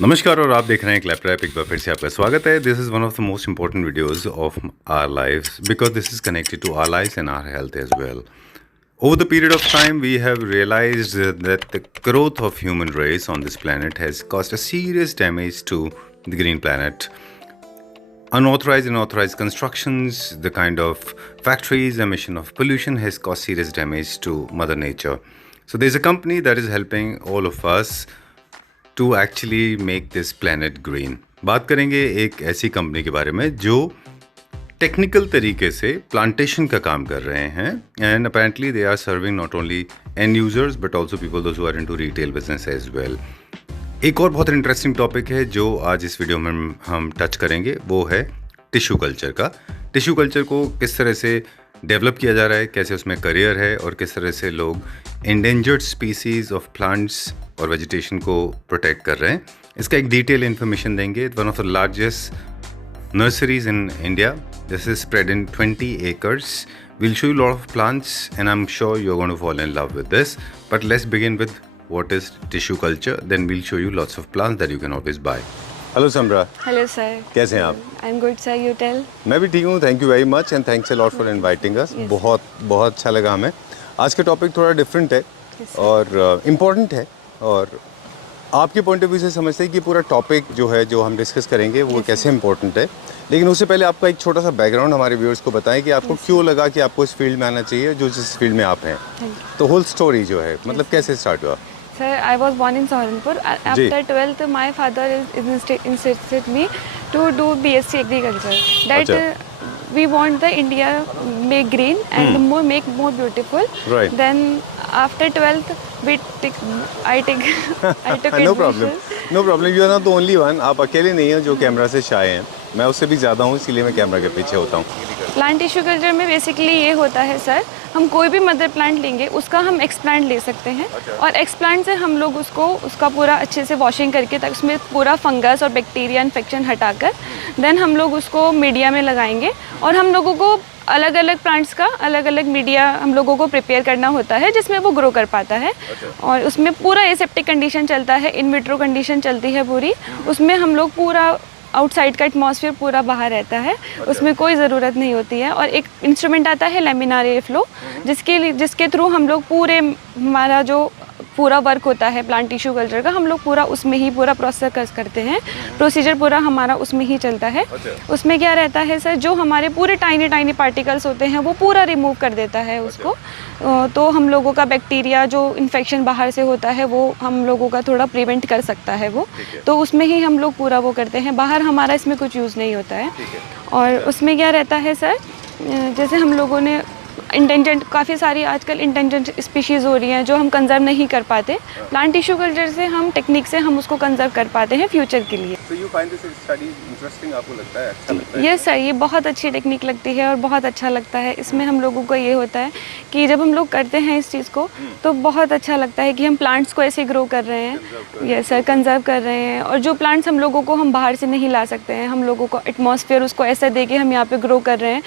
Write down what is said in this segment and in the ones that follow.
नमस्कार और आप देख रहे हैं क्लैप रैप। एक बार फिर से आपका स्वागत है। This is one of the most important videos of our lives because this is connected to our lives and our health as well. Over the period of time, we have realized that the growth of human race on this planet has caused a serious damage to the green planet. Unauthorized and authorized constructions, the kind of factories, emission of pollution has caused serious damage to Mother Nature. So there's a company that is helping all of us to actually make this planet green. बात करेंगे एक ऐसी company के बारे में जो technical तरीके से प्लांटेशन का काम कर रहे हैं and apparently they are serving not only end users but also people those who are into retail business as well. एक और बहुत इंटरेस्टिंग टॉपिक है जो आज इस वीडियो में हम टच करेंगे, वो है टिश्यू कल्चर का. टिश्यू कल्चर को किस तरह से डेवलप किया जा रहा है, कैसे उसमें करियर है और किस तरह से लोग इंडेंजर्ड स्पीसीज ऑफ प्लांट्स और वेजिटेशन को प्रोटेक्ट कर रहे हैं, इसका एक डिटेल इन्फॉर्मेशन देंगे. One of the largest nurseries in India. This is spread in 20 acres. We'll show you a lot of plants and I'm sure you're going to fall in love with this. But let's begin with what is tissue culture. Then we'll show you lots of plants that you can always buy. Hello Samra. Hello sir. कैसे हैं आप? I'm good sir. You tell. मैं भी ठीक हूँ. Thank you very much and thanks a lot for inviting us. Yes. बहुत अच्छा लगा हमें. आज का टॉपिक थोड़ा डिफरेंट है और इम्पोर्टेंट है और आपके पॉइंट ऑफ व्यू से समझते हैं कि पूरा टॉपिक जो है जो हम डिस्कस करेंगे वो कैसे इंपॉर्टेंट है. लेकिन उससे पहले आपका एक छोटा सा बैकग्राउंड हमारे व्यूअर्स को बताएं कि आपको क्यों लगा कि आपको इस फील्ड में आना चाहिए, जो जिस फील्ड में आप हैं. तो होल स्टोरी जो है मतलब कैसे स्टार्ट हुआ? Sir, I was born in Saharanpur. After 12th, my father insisted me to do BSc Agriculture. That we want the India make green and make more beautiful. Right. Then after 12th, I took No problem. No problem. You are not the only one. आप अकेले नहीं हैं जो camera से शाय हैं. मैं उससे भी ज़्यादा हूँ, इसीलिए मैं कैमरा के पीछे होता हूँ. प्लांट टिश्यू कल्चर में बेसिकली ये होता है सर, हम कोई भी मदर प्लांट लेंगे उसका हम एक्सप्लांट ले सकते हैं और एक्सप्लांट से हम लोग उसका पूरा अच्छे से वॉशिंग करके तक उसमें पूरा फंगस और बैक्टीरिया इन्फेक्शन हटाकर देन हम लोग उसको मीडिया में लगाएंगे और हम लोगों को अलग अलग प्लांट्स का अलग अलग मीडिया हम लोगों को प्रिपेयर करना होता है जिसमें वो ग्रो कर पाता है. और उसमें पूरा एसेप्टिक कंडीशन चलता है, इन विट्रो कंडीशन चलती है पूरी. उसमें हम लोग पूरा आउटसाइड का एटमॉस्फेयर पूरा बाहर रहता है, उसमें कोई ज़रूरत नहीं होती है. और एक इंस्ट्रूमेंट आता है लेमिनार एयर फ्लो जिसके थ्रू हम लोग पूरे हमारा जो पूरा वर्क होता है प्लांट टिश्यू कल्चर का हम लोग पूरा उसमें ही पूरा प्रोसेस करते हैं. प्रोसीजर पूरा हमारा उसमें ही चलता है. उसमें क्या रहता है सर, जो हमारे पूरे टाइनी पार्टिकल्स होते हैं वो पूरा रिमूव कर देता है उसको. तो हम लोगों का बैक्टीरिया जो इन्फेक्शन बाहर से होता है वो हम लोगों का थोड़ा प्रिवेंट कर सकता है वो. तो उसमें ही हम लोग पूरा वो करते हैं, बाहर हमारा इसमें कुछ यूज़ नहीं होता है. और उसमें क्या रहता है सर, जैसे हम लोगों ने इंटेंजेंट काफ़ी सारी आजकल इंटेंजेंट स्पीशीज़ हो रही हैं जो हम कंजर्व नहीं कर पाते. प्लांट टिश्यू कल्चर से हम टेक्निक से हम उसको कंजर्व कर पाते हैं फ्यूचर के लिए. So you find this study interesting? आपको लगता है अच्छा लगता है? यस सर, ये बहुत अच्छी टेक्निक लगती है और बहुत अच्छा लगता है. इसमें हम लोगों को ये होता है कि जब हम लोग करते हैं इस चीज़ को तो बहुत अच्छा लगता है कि हम प्लांट्स को ऐसे ग्रो कर रहे हैं. यस सर, कंजर्व कर रहे हैं. और जो प्लांट्स हम लोगों को हम बाहर से नहीं ला सकते हैं, हम लोगों को एटमॉस्फेयर उसको ऐसा दे के हम यहाँ पे ग्रो कर रहे हैं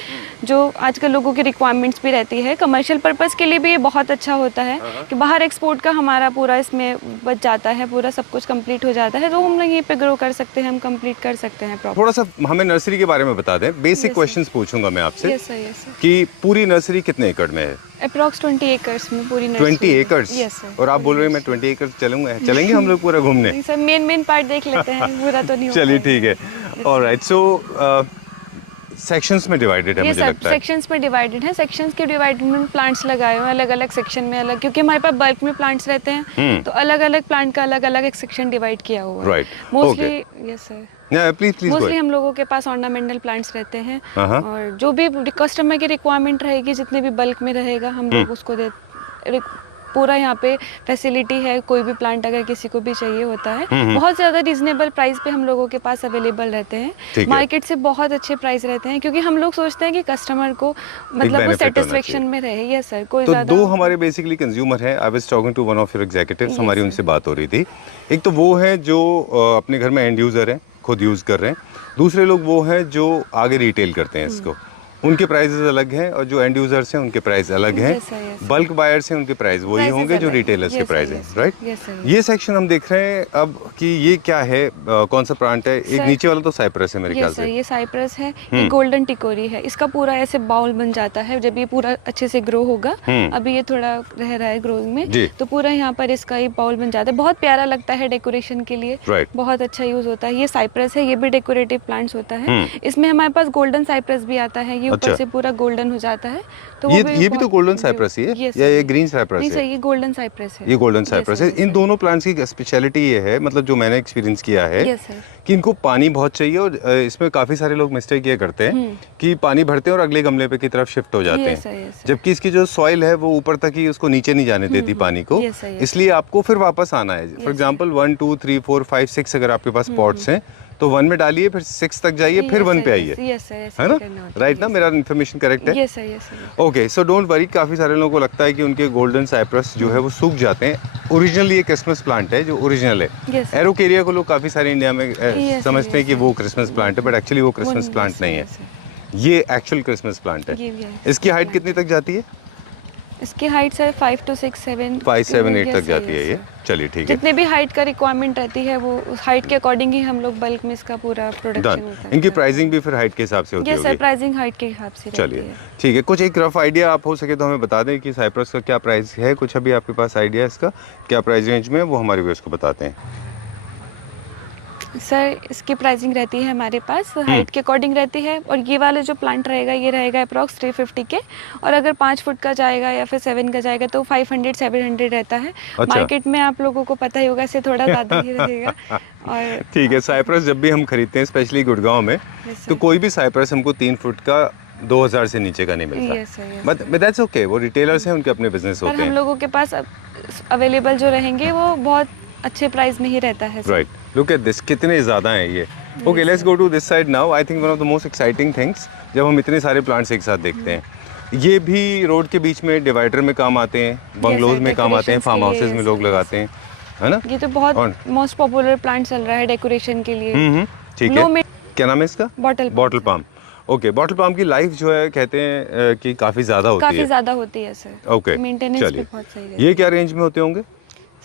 जो आजकल लोगों की रिक्वायरमेंट्स भी रहती है. कमर्शियल पर्पज़ के लिए भी ये बहुत अच्छा होता है कि बाहर एक्सपोर्ट का हमारा पूरा इसमें बच जाता है, पूरा सब कुछ कंप्लीट हो जाता है. तो हम लोग यहीं पे ग्रो कर सकते हैं, हम कंप्लीट कर सकते हैं प्रॉपर. थोड़ा सा हमें नर्सरी के बारे में बता दें. बेसिक क्वेश्चंस पूछूंगा मैं आपसे. Yes sir. कि पूरी नर्सरी कितने एकड़ में है? अप्रॉक्स 20 एकर्स में पूरी नर्सरी. 20 एकर्स? Yes sir. और आप बोल रहे हैं मैं 20 एकड़ चलेंगे हम लोग पूरा घूमने? सर मेन पार्ट देख लेते हैं, पूरा तो नहीं होता. चलिए ठीक है. ऑलराइट. सो सेक्शंस में डिवाइडेड है मुझे लगता है. सेक्शंस में डिवाइडेड है. सेक्शंस के डिवाइडेड में प्लांट्स लगाए हुए हैं अलग अलग सेक्शन में अलग, क्योंकि हमारे पास बल्क में प्लांट्स रहते हैं तो अलग अलग प्लांट का अलग अलग एक सेक्शन डिवाइड किया हुआ है. Right. Mostly yes sir. Please mostly हम लोगों के पास ऑर्नामेंटल प्लांट्स रहते हैं और जो भी कस्टमर की रिक्वायरमेंट रहेगी जितने भी बल्क में रहेगा हम लोग उसको पूरा यहाँ पे फैसिलिटी है. कोई भी प्लांट अगर किसी को भी चाहिए होता है बहुत ज़्यादा रीजनेबल प्राइस पे हम लोगों के पास अवेलेबल रहते हैं. मार्केट से बहुत अच्छे प्राइस रहते हैं क्योंकि हम लोग सोचते हैं कि कस्टमर को मतलब वो सेटिस्फेक्शन में रहे. Yes sir. कोई तो ज़्यादा दो हमारे बेसिकली कंज्यूमर हैं. I was talking to one of your executives. हमारी उनसे बात हो रही थी. एक तो वो है जो अपने घर में एंड यूज़र हैं, खुद यूज़ कर रहे हैं. दूसरे लोग वो हैं जो आगे रिटेल करते हैं इसको. उनके प्राइसेस अलग हैं और जो एंड यूजर्स हैं उनके प्राइस अलग हैं। Yes, sir, yes, sir. Bulk buyers हैं उनके प्राइस वही Prices होंगे जो अलग हैं। रिटेलर्स के Yes, sir, प्राइस हैं, yes, sir. Right? Yes, sir, yes. ये सेक्शन हम देख रहे हैं अब कि ये क्या है, कौन सा प्लांट है? एक Sir, नीचे वाला तो साइप्रस है मेरे ख्याल यस सर, से। ये साइप्रस है, ये गोल्डन टिकोरी है। इसका पूरा ऐसे बाउल बन जाता है जब ये पूरा अच्छे से ग्रो होगा। अभी ये थोड़ा रह रहा है ग्रोइंग में, जी। तो पूरा यहाँ पर इसका ये बाउल बन जाता है। बहुत प्यारा लगता है डेकोरेशन के लिए, Right. बहुत अच्छा यूज होता है। ये साइप्रस है, ये भी डेकोरेटिव प्लांट्स होता है। इसमें हमारे पास गोल्डन साइप्रस भी आता है, ये ऊपर अच्छा। से पूरा गोल्डन हो जाता है। तो ये भी तो बहुत- गोल्डन साइप्रस ही है Yes, या sir. ये ग्रीन साइप्रस नहीं है? सर, ये गोल्डन साइप्रस है। ये गोल्डन Yes, साइप्रस sir, है। yes, इन sir. दोनों प्लांट्स की स्पेशलिटी ये है, मतलब जो मैंने एक्सपीरियंस किया है Yes, sir. कि इनको पानी बहुत चाहिए और इसमें काफ़ी सारे लोग मिस्टेक ये करते हैं कि पानी भरते हैं और अगले गमले पे की तरफ शिफ्ट हो जाते Yes, sir, हैं, yes, sir. जबकि इसकी जो सॉइल है वो ऊपर तक ही उसको नीचे नहीं जाने देती पानी को। Yes, sir, yes. इसलिए आपको फिर वापस आना है। फॉर एग्जाम्पल 1 2 3 4 5 6 अगर आपके पास पॉट्स हैं तो 1 में डालिए, फिर 6 तक जाइए, फिर 1 पे आइए, यस सर, है ना? राइट ना? मेरा इन्फॉर्मेशन करेक्ट है? Yes sir, yes sir. Okay, so don't worry. काफ़ी सारे लोगों को लगता है कि उनके गोल्डन साइप्रस जो है वो सूख जाते हैं। ओरिजिनली ये क्रिसमस प्लांट है जो ओरिजिनल है। Yes, sir. एरोकेरिया को लोग काफ़ी सारे इंडिया में Yes, समझते हैं yes, कि yes. वो क्रिसमस प्लांट है, बट एक्चुअली वो क्रिसमस प्लांट नहीं है। ये एक्चुअल क्रिसमस प्लांट है। ये भी है। इसकी हाइट कितनी तक जाती है? इसकी हाइट सर 5 to 6 7 5 7 8 Yes, तक sir, जाती है yes, ये। sir. चलिए ठीक है, जितने भी हाइट का रिक्वायरमेंट रहती है वो उस हाइट के अकॉर्डिंग ही हम लोग बल्क में इसका पूरा प्रोडक्शन डन। होता है। इनकी प्राइसिंग भी फिर हाइट के हिसाब से होती यस सर, होगी। प्राइसिंग हाइट के हिसाब से रहती चलिए है। ठीक है, कुछ एक रफ आइडिया आप हो सके तो हमें बता दें कि साइप्रस का क्या प्राइस है। कुछ अभी आपके पास आइडिया इसका क्या प्राइस रेंज में है, वो हमारे व्यूअर्स को बताते हैं। सर इसकी प्राइसिंग रहती है हमारे पास हाइट के अकॉर्डिंग रहती है, और ये वाला जो प्लांट रहेगा ये रहेगा अप्रॉक्स 350 के, और अगर 5 फुट का जाएगा या फिर 7 का जाएगा तो 500 700 रहता है। अच्छा। मार्केट में आप लोगों को पता ही होगा, इससे थोड़ा ज़्यादा ही रहेगा। और ठीक है, साइप्रस जब भी हम खरीदते हैं स्पेशली गुड़गांव में, Yes, तो sir. कोई भी साइप्रस हमको 3 फुट का 2000 से नीचे का नहीं Yes, sir, मिलता। yes, बट दैट्स ओके, वो रिटेलर्स हैं, उनके अपने बिजनेस पर होते हम हैं। लोगों के पास अवेलेबल जो रहेंगे वो बहुत अच्छे प्राइस में ही रहता है sir. Right, look at this, कितने ज़्यादा हैं ये। Okay, let's go to this side now. I think one of the most exciting things जब हम इतने सारे प्लांट्स एक साथ देखते हैं। ये भी रोड के बीच में डिवाइडर में काम आते हैं, बंगलोज में काम आते हैं, decorations फार्म के लिए, हाउसेज में yes, लोग yes. लगाते हैं, है ना? ये तो बहुत और- मोस्ट पॉपुलर प्लांट चल रहा है डेकोरेशन के लिए। ठीक Low है। mid- क्या नाम है इसका? Bottle palm, bottle sir. Palm. Okay, bottle palm की लाइफ जो है कहते हैं कि काफ़ी ज़्यादा होती काफी है। ज्यादा होती है सर। ओके, मेंटेनेंस भी चलिए। बहुत सही रहती है। ये क्या रेंज में होते होंगे?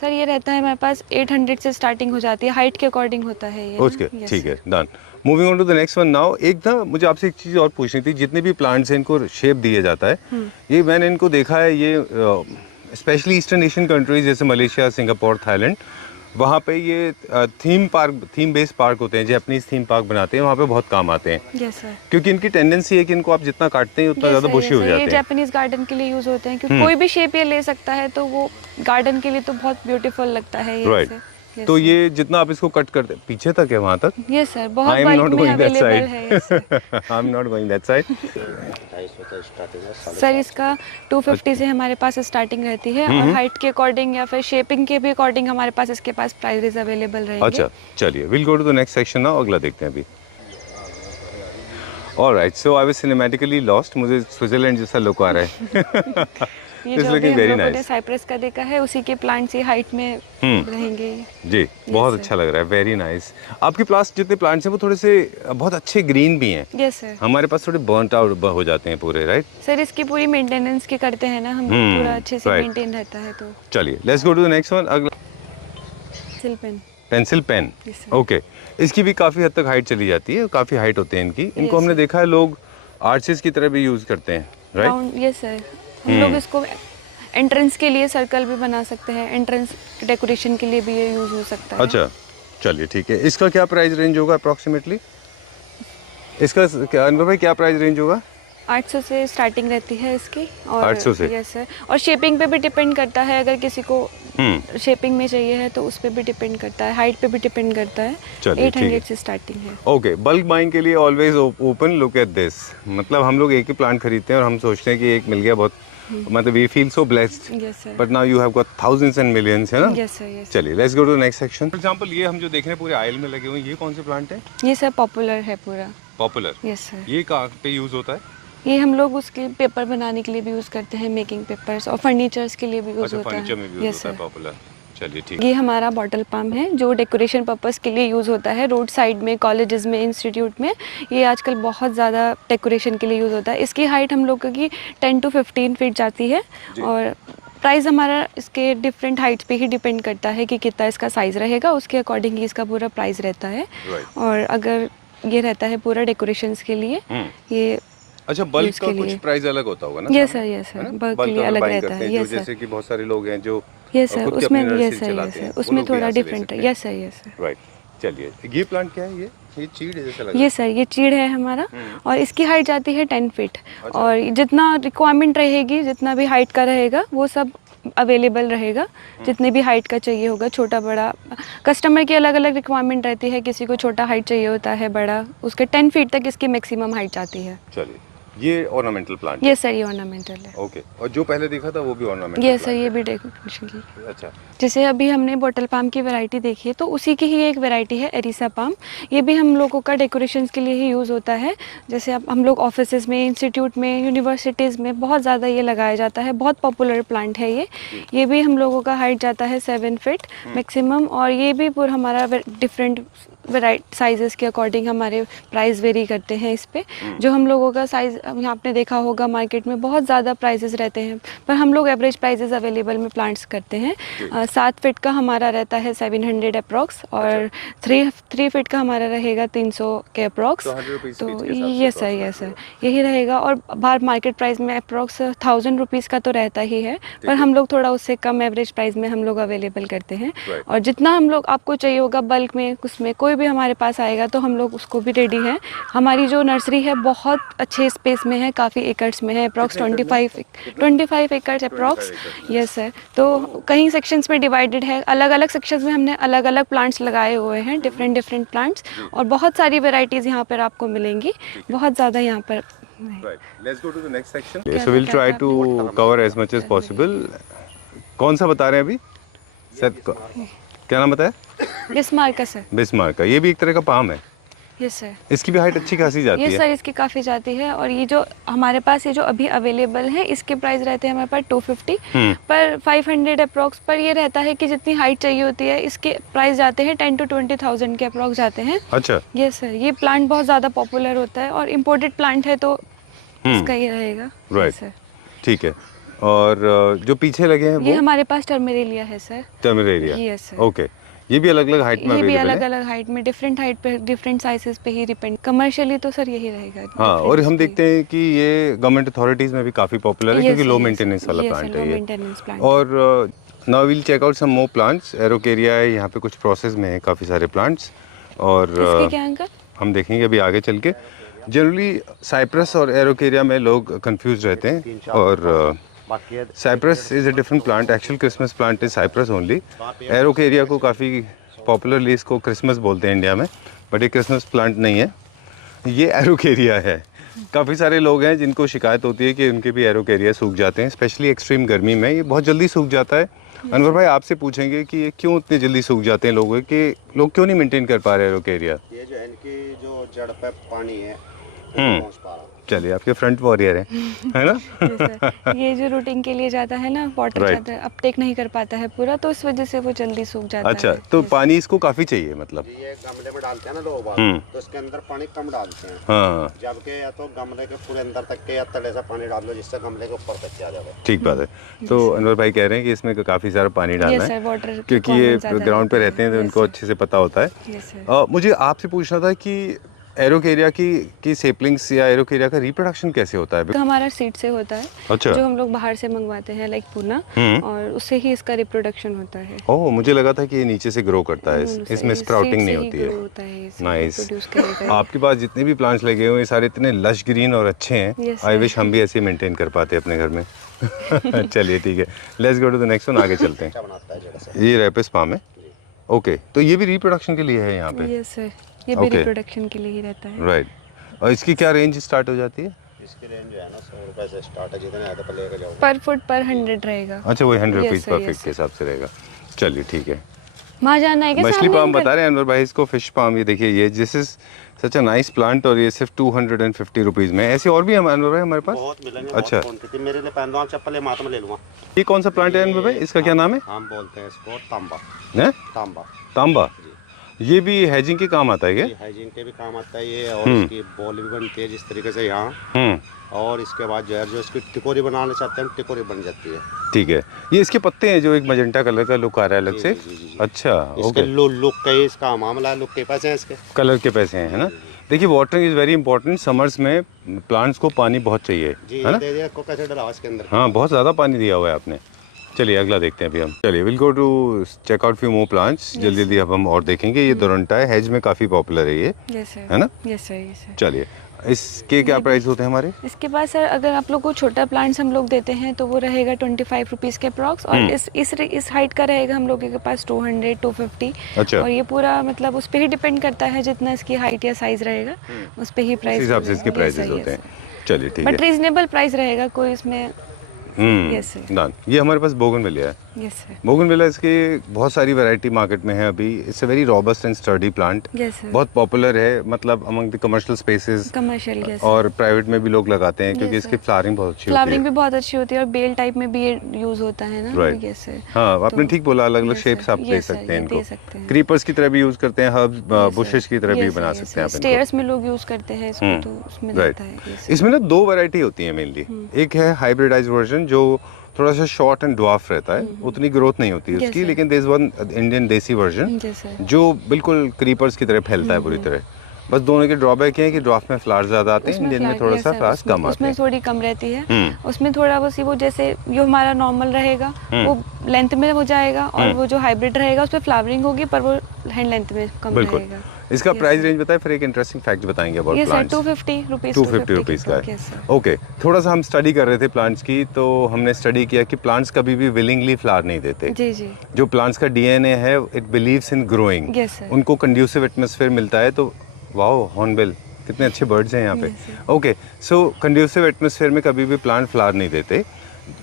सर ये रहता है हमारे पास 800 से स्टार्टिंग हो जाती है, हाइट के अकॉर्डिंग होता है ये। ओके, Yes, ठीक sir. है, done. Moving on to the next one now. एक ना मुझे आपसे एक चीज़ और पूछनी थी। जितने भी प्लांट्स हैं इनको शेप दिया जाता है, ये मैंने इनको देखा है, ये स्पेशली ईस्टर्न एशियन कंट्रीज जैसे मलेशिया, सिंगापुर, थाईलैंड, वहाँ पे ये थीम बेस्ड पार्क होते हैं, जैपनीज थीम पार्क बनाते हैं, वहाँ पे बहुत काम आते हैं, Yes, sir. क्योंकि इनकी टेंडेंसी है कि इनको आप जितना काटते हैं उतना Yes, ज़्यादा sir, बुशी yes, हो sir. जाते ये हैं। जापानीज गार्डन के लिए यूज होते हैं, क्योंकि कोई भी शेप ये ले सकता है, तो वो गार्डन के लिए तो बहुत ब्यूटीफुल लगता है ये। राइट, तो ये जितना आप इसको कट करते पीछे तक है वहाँ तक। यस सर, बहुत आई एम बाइक नॉट में गोइंग दैट अवेलेबल है। yes, sir. Side. I am not going that side. Sir इसका 250 से हमारे पास स्टार्टिंग रहती है, और हाइट के अकॉर्डिंग या फिर शेपिंग के भी अकॉर्डिंग हमारे पास इसके पास प्राइसेस अवेलेबल रहेंगे। अच्छा, चलिए, will go to the next section now. अगला देखते हैं अभी। Alright, so I was cinematically lost. मुझे स्विट्जरलैंड जैसा लुक आ रहा है। ये It's जो अभी looking हम very लोगों ने nice. साइप्रस का देखा है, उसी के प्लांट्स ही हाइट में रहेंगे। जी, बहुत sir. अच्छा लग रहा है, वेरी नाइस। आपके पास जितने प्लांट्स हैं वो थोड़े से बहुत अच्छे ग्रीन भी हैं। Yes sir. हमारे पास थोड़े बर्नट आउट हो जाते हैं पूरे, राइट? सर इसकी पूरी मेंटेनेंस की करते हैं ना हम, पूरा अच्छे से right. मेंटेन रहता है। तो चलिए, let's go to the next one. अगला सिल pen. Pencil pen. Yes, sir. Okay, इसकी भी काफ़ी हद तक हाइट चली जाती है, काफ़ी हाइट होते हैं इनकी। इनको Yes, हमने sir. देखा है लोग आर्चेस की तरह भी यूज़ करते हैं, राइट? Round, yes sir. हम लोग इसको एंट्रेंस के लिए सर्कल भी बना सकते हैं, एंट्रेंस डेकोरेशन के लिए भी ये यूज हो सकता है। अच्छा, चलिए ठीक है। इसका क्या प्राइस रेंज होगा अप्रॉक्सीमेटली? इसका क्या अनवर भाई, क्या प्राइस रेंज होगा? 800 से स्टार्टिंग रहती है इसकी। और 800 से? Yes sir. और शेपिंग पे भी डिपेंड करता है, अगर किसी को शेपिंग में चाहिए है तो उस पे भी डिपेंड करता है, हाइट पे भी डिपेंड करता है। चलिए, ठीक है। 800 से स्टार्टिंग है। ओके, बल्क बाइंग के लिए always open. Look at this, मतलब हम लोग एक ही प्लांट खरीदते हैं और हम सोचते हैं कि एक मिल गया, बहुत मतलब we feel so blessed, yes sir. But now you have got thousands and millions, है ना? Yes sir, yes. चलिए, let's go to next section. For example ये हम जो देख रहे हैं पूरे आयल में लगे हुए हैं, ये कौन से प्लांट है? ये सर पॉपुलर है पूरा। पॉपुलर। Yes sir. ये कहाँ पे यूज होता है? ये हम लोग उसके पेपर बनाने के लिए भी यूज करते हैं, मेकिंग पेपर्स, और फर्नीचर्स के लिए भी यूज अच्छा, होता है। फर्नीचर में भी यूज यस होता है सर। पॉपुलर। चलिए ठीक। ये हमारा बॉटल पाम है जो डेकोरेशन पर्पस के लिए यूज़ होता है रोड साइड में, कॉलेजेस में, इंस्टीट्यूट में। ये आजकल बहुत ज़्यादा डेकोरेशन के लिए यूज़ होता है। इसकी हाइट हम लोगों की 10 to 15 फीट जाती है और प्राइस हमारा इसके डिफरेंट हाइट्स पे ही डिपेंड करता है कि कितना इसका साइज़ रहेगा, उसके अकॉर्डिंग ही इसका पूरा प्राइस रहता है। और अगर ये रहता है पूरा डेकोरेशंस के लिए, ये अच्छा, बल्क use का के कुछ लिए। प्राइस अलग होता होगा ना? यस सर, बल्क के लिए अलग रहता है। यस सर, जैसे कि बहुत सारे लोग हैं जो यस सर, खुद की उसमें अपनी यस नर्सरी सर, चलाते हैं, वो उसमें लोग भी थोड़ा यहाँ से ले डिफरेंट सकते है। हैं। Yes sir, yes sir. Right, चलिए। ये प्लांट क्या है? ये चीड़ जैसा लग रहा ये सर, ये चीड़ है हमारा और इसकी हाइट जाती है 10 फीट। और जितना रिक्वायरमेंट रहेगी, जितना भी हाइट का रहेगा वो सब अवेलेबल रहेगा। जितने भी हाइट का चाहिए होगा, छोटा बड़ा, कस्टमर की अलग अलग रिक्वायरमेंट रहती है। किसी को छोटा हाइट चाहिए होता है, बड़ा, उसके 10 फीट तक इसकी मैक्सिमम हाइट जाती है। चलिए, ये ऑर्नामेंटल प्लांट ये सर, ये ऑर्नामेंटल है। ओके, और जो पहले देखा था वो भी ऑर्नामेंटल ये सर, ये भी डेकोरेशन की। अच्छा, जैसे अभी हमने बॉटल पाम की वैरायटी देखी है तो उसी की ही एक वैरायटी है एरिसा पाम। ये भी हम लोगों का डेकोरेशंस के लिए ही यूज़ होता है। जैसे अब हम लोग ऑफिसेज में, इंस्टीट्यूट में, यूनिवर्सिटीज़ में बहुत ज़्यादा ये लगाया जाता है। बहुत पॉपुलर प्लांट है ये भी हम लोगों का हाइट जाता है 7 फीट मैक्सिमम। और ये भी पूरा हमारा डिफरेंट वेराइटी साइजेस के अकॉर्डिंग हमारे प्राइस वेरी करते हैं इस पे। जो हम लोगों का साइज़ यहाँ आपने देखा होगा मार्केट में बहुत ज़्यादा प्राइसेस रहते हैं, पर हम लोग एवरेज प्राइसेस अवेलेबल में प्लांट्स करते हैं। 7 फीट का हमारा रहता है 700 अप्रॉक्स और 3 फीट का हमारा रहेगा 300 के अप्रॉक्स। तो 100 रुपीस तो फीट के हिसाब से ये सर, ये सर, यही रहेगा। और बाहर मार्केट प्राइस में अप्रॉक्स 1000 रुपीज़ का तो रहता ही है, पर हम लोग थोड़ा उससे कम एवरेज प्राइस में हम लोग अवेलेबल करते हैं। और जितना हम लोग आपको चाहिए होगा बल्क में, उसमें कोई भी हमारे पास आएगा तो हम लोग उसको भी रेडी है। हमारी जो नर्सरी है बहुत अच्छे स्पेस में है, काफ़ी एकर्स में है, approx 25 acres approx. Yes sir, तो कई सेक्शंस में डिवाइडेड है। अलग अलग सेक्शंस में हमने अलग अलग प्लांट्स लगाए हुए हैं, डिफरेंट प्लांट्स, और बहुत सारी वेराइटीज़ यहाँ पर आपको मिलेंगी, बहुत ज़्यादा यहाँ पर। Right. Let's go to the next section. So we'll try to cover as much as possible. कौन सा बता रहे हैं अभी? सर, क्या नाम बताया? बिस्मार्क का सर। बिस्मार्क का। ये भी एक तरह का पाम है। यस सर, इसकी भी हाइट अच्छी खासी जाती ये है। सर इसकी काफ़ी जाती है। और ये जो हमारे पास ये जो अभी अवेलेबल है इसके प्राइस रहते हैं हमारे पास 250 पर 500 अप्रॉक्स पर। ये रहता है कि जितनी हाइट चाहिए होती है इसके प्राइस जाते हैं 10 to 20,000 के अप्रॉक्स जाते हैं। अच्छा, ये सर, ये प्लांट बहुत ज़्यादा पॉपुलर होता है और इम्पोर्टेड प्लांट है तो इसका ये रहेगा। राइट, सर, ठीक है। और जो पीछे लगे हैं ये वो हमारे पास टर्मेरेलिया है सर। टर्मेरेरिया। यस सर, ओके, ये भी अलग अलग हाइट में ये भी अवेलेबल अलग है। अलग हाइट में, डिफरेंट हाइट पे, डिफरेंट साइजेस पे ही डिपेंड। कमर्शियली तो सर यही रहेगा। हाँ, और हम देखते हैं कि ये गवर्नमेंट अथॉरिटीज में भी काफ़ी पॉपुलर है क्योंकि लो मेंटेनेंस वाला प्लांट है ये। और now will check out some more plants. Araucaria है यहाँ पे, कुछ प्रोसेस में है काफ़ी सारे प्लांट्स। और इसके क्या अंकल? हम देखेंगे अभी आगे चल के। जनरली साइप्रस और एरोकेरिया में लोग कंफ्यूज रहते हैं। और cypress is a different plant. Actual Christmas plant is cypress only. Araucaria को काफ़ी पॉपुलरली इसको क्रिसमस बोलते हैं इंडिया में, बट ये क्रिसमस प्लांट नहीं है, ये एरोकेरिया है। काफ़ी सारे लोग हैं जिनको शिकायत होती है कि उनके भी एरोकेरिया सूख जाते हैं, स्पेशली एक्सट्रीम गर्मी में ये बहुत जल्दी सूख जाता है। अनवर भाई, आपसे पूछेंगे कि ये क्यों इतने जल्दी सूख जाते हैं लोगों के, लोग क्यों नहीं मेंटेन कर पा रहे एरोकेरिया? ये जो इनकी जो जड़ पे पानी है पहुंच पा रहा। चलिए, आपके फ्रंट वॉरियर हैं, है ना? सर, ये जो रूटिंग के लिए जाता है ना, वाटर Right. जाता है, अपटेक नहीं कर पाता है पूरा, तो इस वजह से वो जल्दी सूख जाता अच्छा, है। तो पानी इसको काफ़ी चाहिए मतलब। ये गमले में डालते हैं ना लोग बाग, तो इसके अंदर पानी कम डालते हैं। हाँ, जबकि या तो गमले के पूरे अंदर तक के या तले से पानी डाल लो जिससे गमले के ऊपर तक आ जाए। ठीक बात है। तो अनवर भाई कह रहे हैं कि इसमें काफ़ी सारा पानी डालना Yes, है sir, water क्योंकि ये requirement ज़्यादा ग्राउंड पे रहती रहते हैं तो है। उनको Yes, अच्छे से पता होता है। Yes, sir. मुझे आपसे पूछना था कि एरोकेरिया की सेपलिंग्स या एरोकेरिया का रिप्रोडक्शन कैसे होता है? तो हमारा सीड से होता है, अच्छा। जो हम लोग बाहर से मंगवाते हैं, लाइक पूना, और उससे ही इसका रिप्रोडक्शन होता है। ओह, मुझे लगा था कि ये नीचे से ग्रो करता है, इसमें स्प्राउटिंग नहीं होती है। नाइस। आपके पास जितने भी प्लांट्स लगे हुए हैं सारे इतने लश ग्रीन और अच्छे हैं। Yes, आई sir. विश हम भी ऐसे मेंटेन कर पाते अपने घर में। चलिए ठीक है, let's go to the next one, आगे चलते हैं। अच्छा बनाता है जगह से। ये रैपिस पाम है। ओके, तो ये भी रिप्रोडक्शन के लिए है यहाँ पे? यस सर, ये भी Okay. रिप्रोडक्शन के लिए ही रहता है। राइट। और इसकी क्या रेंज स्टार्ट हो जाती है? इसकी रेंज जो है ना 100 रुपए से स्टार्ट है, जितने ज़्यादा पर लेकर जाओ। पर फुट पर 100 रहेगा। अच्छा, वही 100 Yes, रुपीज़ sir, पर yes, फीट के हिसाब से रहेगा। चलिए ठीक है। वहाँ जाना है क्या? मछली सामने पाम अंकल? बता रहे हैं अनवर भाई इसको, फिश पाम। ये देखिए, ये सच अ नाइस प्लांट, और ये सिर्फ 250 रुपीज़ में। ऐसे और भी हमारे पास। बहुत मिलेंगे। अच्छा। बहुत क्वांटिटी। मेरे लिए पहन दो आप चप्पल, माथ में ले लूँगा। ये कौन सा प्लांट है अनवर भाई, इसका क्या नाम है? हम बोलते हैं इसको तांबा। है तांबा। तांबा। ये भी हैजिंग के काम आता है क्या? ये हाइजीन के भी काम आता है ये, और इसकी बॉल भी बनती है जिस तरीके से यहाँ। और इसके बाद जो है, जो इसकी टिकोरी बनाना चाहते हैं, टिकोरी बन जाती है। ठीक है। ये इसके पत्ते हैं जो एक मजेंटा कलर का लुक आ रहा है अलग से। जी। अच्छा, इसके ओके। लुक का ही इसका मामला है, लुक के पैसे हैं इसके। कलर के पैसे हैं, है ना। देखिए, watering is very important. Summers में प्लांट्स को पानी बहुत चाहिए, जी, है ना। दे दिया, को कैसे डला इसके अंदर। हाँ, बहुत ज़्यादा पानी दिया हुआ है आपने। चलिए अगला देखते हैं अभी हम। चलिए, will go to check out few more plants. जल्दी जल्दी अब हम और देखेंगे। ये दोरंटा है, हेज में काफ़ी पॉपुलर है ये, यस सर। है ना। Yes sir. चलिए, इसके क्या प्राइस होते हैं हमारे? इसके बाद सर अगर आप लोग को छोटा प्लांट्स हम लोग देते हैं तो वो रहेगा 25 रुपीज़ के अप्रॉक्स, और इस हाइट का रहेगा हम लोगों के पास 200 250। अच्छा। और ये पूरा मतलब उस पर ही डिपेंड करता है, जितना इसकी हाइट या साइज रहेगा उस पर ही प्राइस। इस हिसाब से इसके प्राइसेस होते हैं। चलिए ठीक है। बट रीजनेबल प्राइस रहेगा, कोई इसमें। Yes sir. डन। ये हमारे पास बोगनविलिया है। Yes sir. बोगनविलिया, इसकी बहुत सारी वैरायटी मार्केट में है अभी। It's a very robust and sturdy plant. Yes sir. बहुत पॉपुलर है, मतलब among the commercial spaces, commercial. Yes. और प्राइवेट में भी लोग लगाते हैं क्योंकि Yes, इसकी sir. फ्लावरिंग बहुत अच्छी होती फ्लावरिंग है। भी बहुत अच्छी होती है, और बेल टाइप में भी ये यूज होता है ना। Right. Yes sir. हाँ, आपने तो- ठीक बोला, अलग अलग Yes, शेप्स sir. आप दे Yes, sir, सकते हैं ये इनको। दे सकते हैं। क्रीपर्स की तरह भी यूज करते हैं, हर्ब्स बुशेस की तरह भी बना सकते हैं आप इनको। स्टेयर्स में लोग यूज करते हैं इसको, तो उसमें राइट। रहता है। Yes, sir. इसमें ना दो वैरायटी होती है मेनली। एक है हाइब्रिडाइज वर्जन जो थोड़ा सा शॉर्ट एंड ड्वार्फ रहता है, उतनी ग्रोथ नहीं होती है Yes, उसकी। sir. लेकिन देयर इज वन इंडियन देसी वर्जन Yes, sir. जो बिल्कुल क्रीपर्स की तरह फैलता है पूरी तरह। बस दोनों के ड्रॉबैक है कि ड्वार्फ में फ्लावर्स ज्यादा आते हैं, उसमें इंडियन में फ्लावर- थोड़ा yes, सा sir, फ्लावर्स कम आते उसमें हैं। थोड़ी कम रहती है। उसमें थोड़ा बस वो जैसे जो हमारा नॉर्मल रहेगा वो लेंथ में हो जाएगा, और वो जो हाइब्रिड रहेगा उस पर फ्लावरिंग होगी, पर वो हैंड लेंथ में कम बिल्कुल। रहेगा। इसका Yes, प्राइस sir. रेंज बताएं, फिर एक इंटरेस्टिंग फैक्ट बताएंगे अबाउट ये सर प्लांट्स। 250 रुपीज़ 250 रुपीज़ का है। ओके, थोड़ा सा हम स्टडी कर रहे थे प्लांट्स की, तो हमने स्टडी किया कि प्लांट्स कभी भी विलिंगली फ्लावर नहीं देते। जी जी। जो प्लांट्स का डीएनए है, it believes in growing. Yes, sir. उनको कंड्यूसिव एटमॉस्फेयर मिलता है। तो वाओ, हॉर्नबिल, कितने अच्छे बर्ड्स हैं यहाँ पे। Yes, ओके, सो कंड्यूसिव एटमॉस्फेयर में कभी भी प्लांट फ्लावर नहीं देते।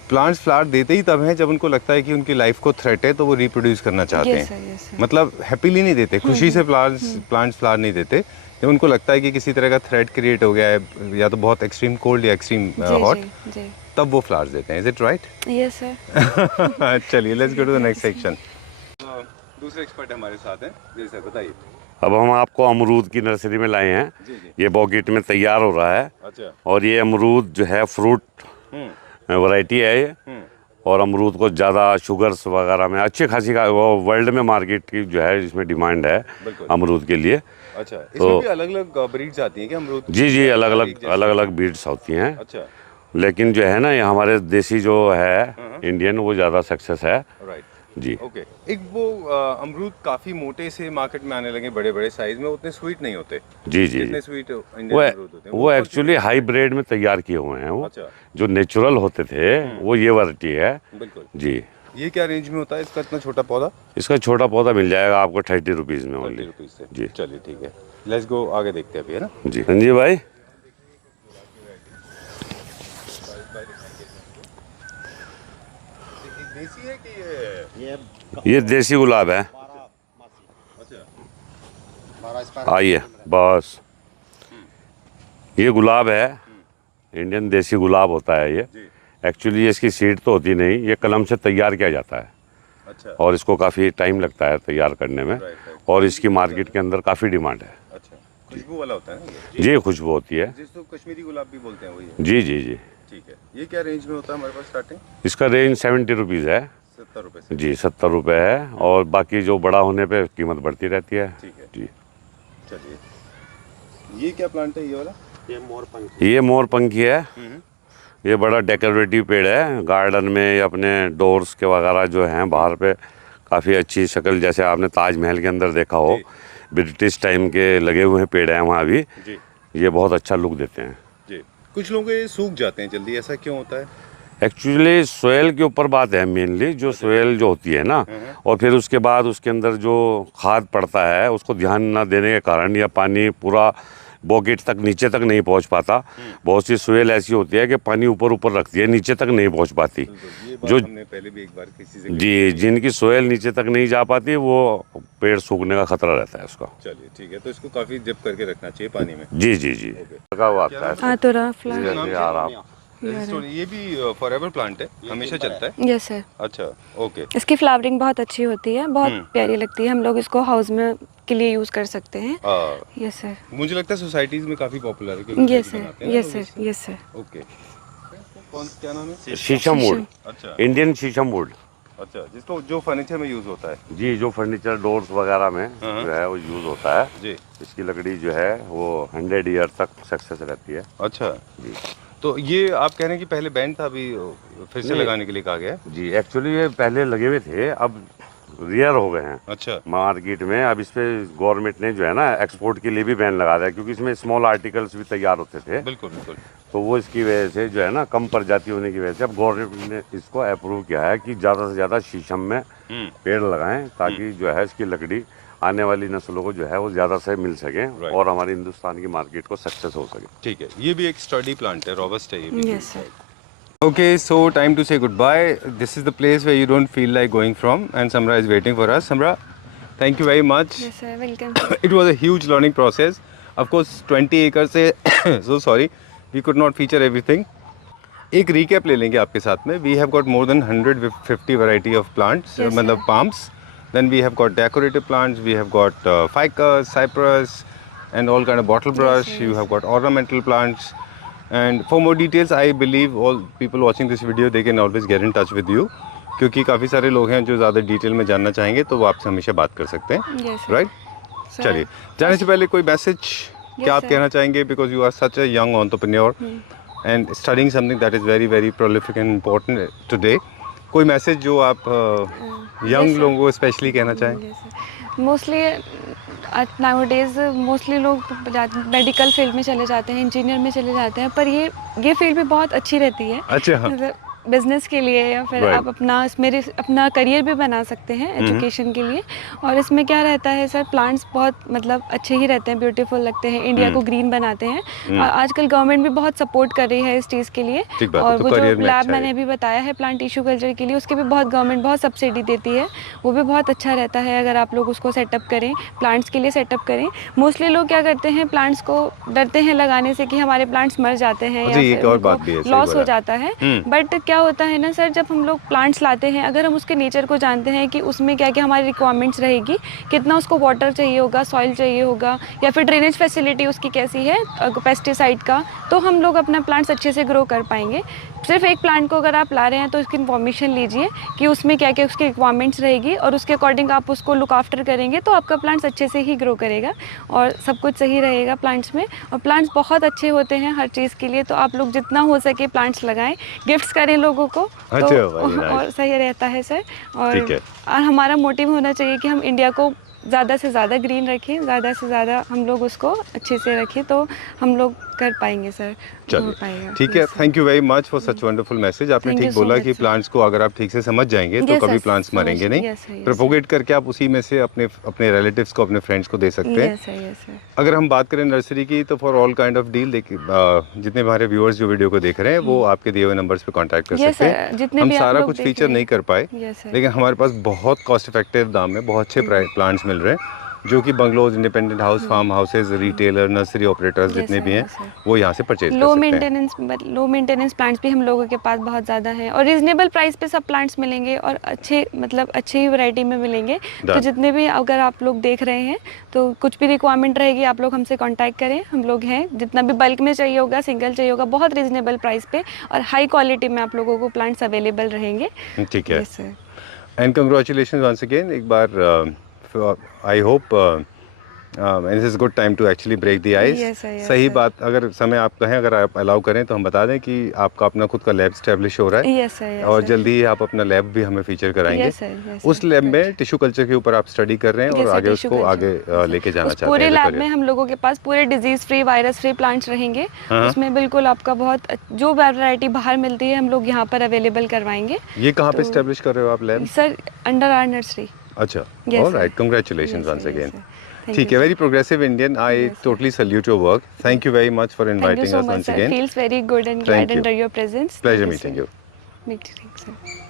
प्लांट्स फ्लावर देते ही तब हैं जब उनको लगता है कि उनकी लाइफ को थ्रेट है, तो वो रिप्रोड्यूस करना चाहते Yes, हैं। sir, yes, sir. मतलब हैप्पीली नहीं देते, खुशी से प्लांट्स फ्लावर नहीं देते। जब उनको लगता है कि किसी तरह का थ्रेट क्रिएट हो गया है, या तो बहुत एक्सट्रीम कोल्ड या एक्सट्रीम जी हॉट, जी। तब वो फ्लावर्स देते हैं। Is it right? Yes sir. चलिए, let's go to the next section. दूसरे एक्सपर्ट हमारे साथ हैं। जी सर, बताइए। अब हम आपको अमरूद की नर्सरी में लाए हैं। जी जी। ये बॉकेट में तैयार हो रहा है। अच्छा। और ये अमरूद जो है फ्रूट वैरायटी है ये। और अमरूद को ज़्यादा शुगर्स वगैरह में अच्छी खासी का वो वर्ल्ड में मार्केट की जो है इसमें डिमांड है बिल्कुल। अमरूद के लिए। अच्छा, इसमें भी अलग अलग ब्रीड्स आती हैं क्या अमरूद? जी जी, अलग अलग ब्रीड्स होती हैं। अच्छा, लेकिन जो है ना, ये हमारे देसी जो है इंडियन, वो ज़्यादा सक्सेस है। राइट। जी। ओके, एक वो अमरूद काफी मोटे से मार्केट में आने लगे, बड़े बड़े साइज में, उतने स्वीट नहीं होते। जी जी जितने जी। स्वीट इंडियन वो अमरूद होते हैं वो एक्चुअली हाई ब्रेड में तैयार किए हुए हैं। वो अच्छा, जो नेचुरल होते थे वो ये वैरायटी है। बिल्कुल। जी। ये क्या रेंज में होता है इसका इतना छोटा पौधा? इसका छोटा पौधा मिल जाएगा आपको 30 रुपीज़ में 30 ओनली। रुपीज से। जी। चलिए ठीक है, लेट्स गो, आगे देखते हैं अभी, है ना। जी हाँ जी भाई। देसी है कि ये देसी गुलाब है। अच्छा, 12 स्क्वायर। आइए बस, ये गुलाब है, इंडियन देसी गुलाब होता है ये। जी। एक्चुअली इसकी सीड तो होती नहीं, ये कलम से तैयार किया जाता है, अच्छा, और इसको काफ़ी टाइम लगता है तैयार करने में। राइट। और इसकी मार्केट के अंदर काफ़ी डिमांड है। अच्छा, खुशबू वाला होता है ना ये? जी, खुशबू होती है। जिसको कश्मीरी गुलाब भी बोलते हैं, वही है। जी जी जी। ठीक है, ये क्या रेंज में होता है हमारे पास स्टार्टिंग? इसका रेंज 70 रुपीज़ है। 70 रुपए से। जी, 70 रुपये है, और बाकी जो बड़ा होने पे कीमत बढ़ती रहती है। ठीक है। जी। चलिए, ये क्या प्लांट है ये वाला? ये मोर पंखी। ये मोर पंखी है। ये बड़ा डेकोरेटिव पेड़ है, गार्डन में या अपने डोर्स के वगैरह जो हैं बाहर पे काफ़ी अच्छी शक्ल, जैसे आपने ताजमहल के अंदर देखा हो, ब्रिटिश टाइम के लगे हुए पेड़ हैं वहाँ भी। जी ये बहुत अच्छा लुक देते हैं। जी। कुछ लोग ये सूख जाते हैं जल्दी, ऐसा क्यों होता है? एक्चुअली सोयल के ऊपर बात है मेनली, जो सोयल जो होती है ना, और फिर उसके बाद उसके अंदर जो खाद पड़ता है उसको ध्यान ना देने के कारण, या पानी पूरा बॉकेट तक नीचे तक नहीं पहुंच पाता। बहुत सी सोयल ऐसी होती है कि पानी ऊपर ऊपर रखती है, नीचे तक नहीं पहुंच पाती। ये बात जो हमने पहले भी एक बार किसी से जी, जिनकी सोयल नीचे तक नहीं जा पाती वो पेड़ सूखने का खतरा रहता है उसका। चलिए ठीक है, तो इसको काफी डिप करके रखना चाहिए पानी में। जी जी जी, लगा हुआ आता है। आतुरा फ्लावर। ये आराम। ये भी फॉरएवर प्लांट है, हमेशा चलता है। Yes sir. अच्छा, ओके। इसकी फ्लावरिंग बहुत अच्छी होती है, बहुत प्यारी लगती है। हम लोग इसको हाउस में के लिए यूज़ कर सकते हैं। Yes sir. मुझे लगता है सोसाइटीज में काफी पॉपुलर है क्योंकि यस बनाते सर, हैं ना यस लोग सर, इससे। Yes sir. ओके। क्या नाम है? शीशम वुड, अच्छा इंडियन शीशम वुड। अच्छा, जिसको जो फर्नीचर में यूज होता है। जी, जो फर्नीचर डोर्स वगैरह में जो है वो यूज़ होता है। जी। इसकी लकड़ी जो है वो 100 ईयर तक सक्सेस रहती है। अच्छा जी तो ये आप कह रहे हैं कि पहले बैंड था, अभी फिर से नहीं। लगाने के लिए कहा गया है? जी, एक्चुअली ये पहले लगे हुए थे, अब रेयर हो गए हैं अच्छा मार्केट में। अब इस पे गवर्नमेंट ने जो है ना एक्सपोर्ट के लिए भी बैन लगा दिया, क्योंकि इसमें स्मॉल आर्टिकल्स भी तैयार होते थे। बिल्कुल बिल्कुल। तो वो इसकी वजह से जो है ना कम प्रजाति होने की वजह से अब गवर्नमेंट ने इसको अप्रूव किया है कि ज़्यादा से ज़्यादा शीशम में पेड़ लगाएं, ताकि जो है इसकी लकड़ी आने वाली नस्लों को जो है वो ज़्यादा से मिल सके और हमारी हिंदुस्तान की मार्केट को सक्सेस हो सके। ठीक है, ये भी एक स्टडी प्लांट है, रॉबस्ट है ये भी। Yes sir. Okay, so time to say goodbye. This is the place where you don't feel like going from, and Samra is waiting for us. Samra, thank you very much. Yes sir, welcome. It was a huge learning process. Of course, 20 acres से so sorry, we could not feature everything. एक recap ले लेंगे आपके साथ में. We have got more than 150 variety of plants, Yes, मतलब palms. Then we have got decorative plants. We have got ficus, cypress, and all kind of bottle brush. yes. You have got ornamental plants. And for more details, I believe all people watching this video, they can always get in touch with you. क्योंकि काफ़ी सारे लोग हैं जो ज़्यादा detail में जानना चाहेंगे, तो वो आपसे हमेशा बात कर सकते हैं, Yes, sir. राइट? चलिए, जाने से पहले कोई मैसेज क्या आप sir. कहना चाहेंगे? Because you are such a young entrepreneur and studying something that is very very prolific and important today. कोई मैसेज जो आप यंग लोगों को स्पेशली कहना चाहें? मोस्टली नाउडेज मोस्टली लोग मेडिकल फील्ड में चले जाते हैं, इंजीनियर में चले जाते हैं, पर ये फील्ड भी बहुत अच्छी रहती है। अच्छा हाँ। बिजनेस के लिए या फिर Right. आप अपना करियर भी बना सकते हैं एजुकेशन के लिए। और इसमें क्या रहता है सर, प्लांट्स बहुत मतलब अच्छे ही रहते हैं, ब्यूटीफुल लगते हैं, इंडिया को ग्रीन बनाते हैं। और आजकल गवर्नमेंट भी बहुत सपोर्ट कर रही है इस चीज़ के लिए। ठीक बात है, और तो वो जो career में लैब अच्छा है। मैंने अभी बताया है प्लांट टिश्यू कल्चर के लिए, उसके भी बहुत गवर्नमेंट बहुत सब्सिडी देती है, वो भी बहुत अच्छा रहता है अगर आप लोग उसको सेटअप करें, प्लांट्स के लिए सेटअप करें। मोस्टली लोग क्या करते हैं, प्लांट्स को डरते हैं लगाने से कि हमारे प्लांट्स मर जाते हैं या जी, एक फिर और बात भी है, उनको सही लॉस बोला। हो जाता है। बट क्या होता है ना सर, जब हम लोग प्लांट्स लाते हैं, अगर हम उसके नेचर को जानते हैं कि उसमें क्या क्या हमारी रिक्वायरमेंट्स रहेगी, कितना उसको वाटर चाहिए होगा, सॉइल चाहिए होगा, या फिर ड्रेनेज फैसिलिटी उसकी कैसी है, पेस्टिसाइड का, तो हम लोग अपना प्लांट्स अच्छे से ग्रो कर पाएंगे। सिर्फ एक प्लांट को अगर आप ला रहे हैं तो उसकी इन्फॉर्मेशन लीजिए कि उसमें क्या क्या उसकी रिक्वायरमेंट्स रहेगी, और उसके अकॉर्डिंग आप उसको लुक आफ्टर करेंगे तो आपका प्लांट्स अच्छे से ही ग्रो करेगा और सब कुछ सही रहेगा प्लांट्स में। और प्लांट्स बहुत अच्छे होते हैं हर चीज़ के लिए, तो आप लोग जितना हो सके प्लांट्स लगाएं, गिफ्ट्स करें लोगों को, अच्छा, तो very nice. और सही रहता है सर। ठीक है। और हमारा मोटिव होना चाहिए कि हम इंडिया को ज़्यादा से ज़्यादा ग्रीन रखें, ज़्यादा से ज़्यादा हम लोग उसको अच्छे से रखें, तो हम लोग कर पाएंगे सर, हो चलिए पाएगा। ठीक है, Yes, sir. Thank you very much for such wonderful message. आपने Thank ठीक you so बोला much, कि sir. प्लांट्स को अगर आप ठीक से समझ जाएंगे तो Yes, कभी sir. प्लांट्स मरेंगे नहीं। Yes, sir, yes, प्रोपोगेट करके आप उसी में से अपने रिलेटिव्स को, अपने फ्रेंड्स को दे सकते हैं। Yes, sir, yes, sir. अगर हम बात करें नर्सरी की, तो for all kind of deal, देखिए जितने हमारे व्यूअर्स जो वीडियो को देख रहे हैं वो आपके दिए हुए नंबर्स पे कांटेक्ट कर Yes, सकते sir, हैं। जितने हम भी आप सारा लोग कुछ देख फीचर रहे नहीं कर पाए, Yes, sir. लेकिन हमारे पास बहुत कॉस्ट इफेक्टिव दाम में बहुत अच्छे प्लांट्स मिल रहे हैं, जो कि bungalows, independent house, farm houses, retailer, nursery operators Yes, जितने sir, भी हैं yes, sir. वो यहाँ से परचेज कर लो सकते हैं। मेंटेनेंस प्लांट्स भी हम लोगों के पास बहुत ज़्यादा हैं, और रीजनेबल प्राइस पे सब प्लांट्स मिलेंगे, और अच्छी ही वैरायटी में मिलेंगे। तो Done. जितने भी अगर आप लोग देख रहे हैं तो कुछ भी रिक्वायरमेंट रहेगी, आप लोग हमसे कांटेक्ट करें, हम लोग हैं। जितना भी बल्क में चाहिए होगा, सिंगल चाहिए होगा, बहुत रीजनेबल प्राइस पे और हाई क्वालिटी में आप लोगों को प्लांट्स अवेलेबल रहेंगे। ठीक है, Yes, sir. And congratulation once again एक बार। I hope and this is good time to actually break the ice. Yes, sir, yes, सही sir. बात, अगर समय आप कहें, अगर आप अलाउ करें तो हम बता दें कि आपका अपना खुद का लैब स्टैब्लिश हो रहा है। Yes, sir, yes, और sir. जल्दी ही आप अपना लैब भी हमें फीचर कराएंगे। Yes, sir, yes, उस sir. लैब में टिश्यू कल्चर के ऊपर आप स्टडी कर रहे हैं Yes, और sir, आगे tissue उसको culture. आगे Yes, sir. लेके जाना उस चाहते पूरे हैं। लैब में हम लोगों के पास पूरे disease free, virus free plants रहेंगे। हाँ. उसमें बिल्कुल आपका बहुत जो वैरायटी बाहर मिलती है हम लोग यहाँ पर अवेलेबल करवाएंगे। ये कहाँ पे तो- स्टैब्लिश कर रहे हो आप lab? Sir under our nursery. अच्छा, Yes, alright, sir. Congratulations Yes, once sir, yes, again. sir. Thank ठीक you, है, very progressive Indian. I Yes, sir. totally salute your work. Thank you very much for Thank you inviting so us much, once sir. again. Feels very good and Thank glad you. under your presence. Pleasure Thank you, meeting sir. you. Meeting, sir.